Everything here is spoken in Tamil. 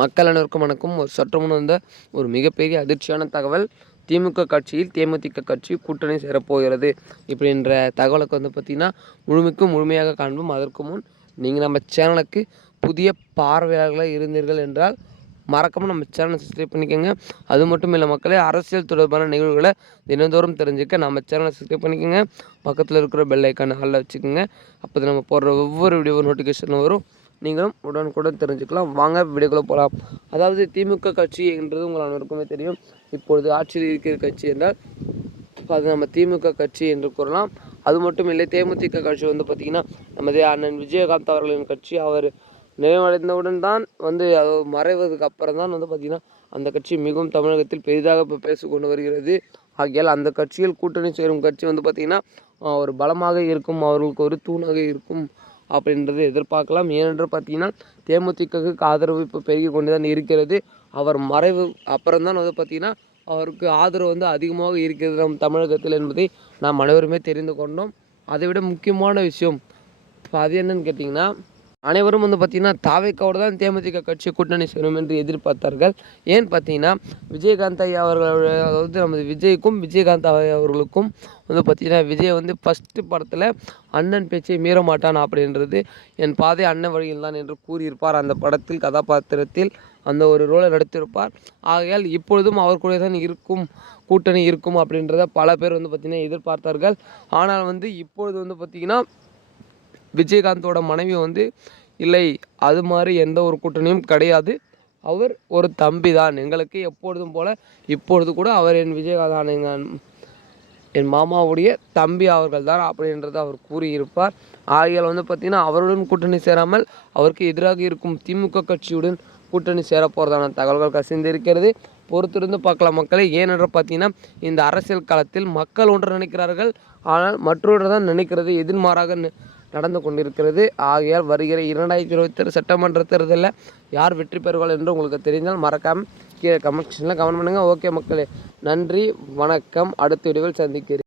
மக்கள் அனைவருக்கும் வணக்கம். ஒரு சற்று முன் வந்த ஒரு மிகப்பெரிய அதிர்ச்சியான தகவல் திமுக கட்சியில் தேமுதிக கட்சி கூட்டணி சேரப்போகிறது இப்படின்ற தகவலுக்கு வந்து பார்த்திங்கன்னா முழுமைக்கும் முழுமையாக காண்போம். அதற்கு முன் நீங்கள் நம்ம சேனலுக்கு புதிய பார்வையாளர்களாக இருந்தீர்கள் என்றால் மறக்காமல் நம்ம சேனலை சப்ஸ்கிரைப் பண்ணிக்கோங்க. அது மட்டும் இல்லை மக்களே அரசியல் தொடர்பான நிகழ்வுகளை தினந்தோறும் தெரிஞ்சுக்க நம்ம சேனலை சப்ஸ்கிரைப் பண்ணிக்கோங்க. பக்கத்தில் இருக்கிற பெல் ஐக்கான் ஹாலில் வச்சுக்கோங்க. அப்போ நம்ம போடுற ஒவ்வொரு வீடியோ நோட்டிஃபிகேஷன் வரும். நீங்களும் உடனுக்குடன் தெரிஞ்சுக்கலாம். வாங்க வீடுகளை போகலாம் அதாவது திமுக கட்சி என்றது உங்கள் அனைவருக்குமே தெரியும். இப்பொழுது ஆட்சியில் இருக்கிற கட்சி என்றால் அது நம்ம திமுக கட்சி என்று கூறலாம். அது மட்டும் இல்லை தேமுதிக கட்சி வந்து பார்த்திங்கன்னா நமது அண்ணன் விஜயகாந்த் அவர்களின் கட்சி. அவர் நிறைவடைந்தவுடன் தான் வந்து அது மறைவதுக்கு அப்புறம் தான் வந்து பார்த்திங்கன்னா அந்த கட்சி மிகவும் தமிழகத்தில் பெரிதாக இப்போ பேசிக்கொண்டு வருகிறது. ஆகையால் அந்த கட்சியில் கூட்டணி சேரும் கட்சி வந்து பார்த்திங்கன்னா ஒரு பலமாக இருக்கும் அவர்களுக்கு ஒரு தூணாக இருக்கும். அப்படின்றத எதிர்பார்க்கலாம். ஏனென்று பார்த்தீங்கன்னா தேமுதிகவுக்கு ஆதரவு இப்போ பெருகி கொண்டு தான் இருக்கிறது. அவர் மறைவு அப்புறம் தான் வந்து பார்த்திங்கன்னா அவருக்கு ஆதரவு வந்து அதிகமாக இருக்கிறது நம் தமிழகத்தில் என்பதை நாம் அனைவருமே தெரிந்து கொண்டோம். அதை விட முக்கியமான விஷயம் இப்போ அது என்னன்னு கேட்டிங்கன்னா அனைவரும் வந்து பார்த்திங்கன்னா தாவைக்காவோடு தான் தேமுதிக கட்சி கூட்டணி சேரும் என்று எதிர்பார்த்தார்கள். ஏன் பார்த்தீங்கன்னா விஜயகாந்த் ஐயா அவர்கள் அதாவது நமது விஜய்க்கும் விஜயகாந்த் ஐயா அவர்களுக்கும் வந்து பார்த்திங்கன்னா விஜய் வந்து ஃபஸ்ட்டு படத்தில் அண்ணன் பேச்சை மீற மாட்டான் அப்படின்றது என் பாதை அண்ணன் வழியில் தான் என்று கூறியிருப்பார். அந்த படத்தில் கதாபாத்திரத்தில் அந்த ஒரு ரோலை நடித்திருப்பார். ஆகையால் இப்பொழுதும் அவர் கூட தான் இருக்கும் கூட்டணி இருக்கும் அப்படின்றத பல பேர் வந்து பார்த்திங்கன்னா எதிர்பார்த்தார்கள். ஆனால் வந்து இப்பொழுது வந்து பார்த்திங்கன்னா விஜயகாந்தோட மனைவி வந்து இல்லை அது மாதிரி எந்த ஒரு கூட்டணியும் கிடையாது. அவர் ஒரு தம்பி தான் எங்களுக்கு எப்பொழுதும் போல் இப்பொழுது கூட அவர் என் விஜயகாந்த் என் மாமாவுடைய தம்பி அவர்கள் தான் அப்படின்றத அவர் கூறியிருப்பார். ஆகியால் வந்து பார்த்திங்கன்னா அவருடன் கூட்டணி சேராமல் அவருக்கு எதிராக இருக்கும் திமுக கட்சியுடன் கூட்டணி சேரப்போகிறதான தகவல்கள் கசிந்திருக்கிறது. பொறுத்திருந்து பார்க்கலாம் மக்களை ஏனென்று பார்த்தீங்கன்னா இந்த அரசியல் காலத்தில் மக்கள் ஒன்று நினைக்கிறார்கள். ஆனால் மற்றொன்று தான் நினைக்கிறது. எதிர்மாறாக நடந்து கொண்டிருக்கிறது. ஆகையால் வருகிற இரண்டாயிரத்தி இருபத்தி சட்டமன்ற தேர்தலில் யார் வெற்றி பெறுவார்கள் என்று உங்களுக்கு தெரிந்தால் மறக்காமல் கீழே கமெண்ட் செக்ஷனில் கமெண்ட் பண்ணுங்கள் ஓகே மக்களே நன்றி வணக்கம். அடுத்த வீடியோவில் சந்திக்கிறேன்.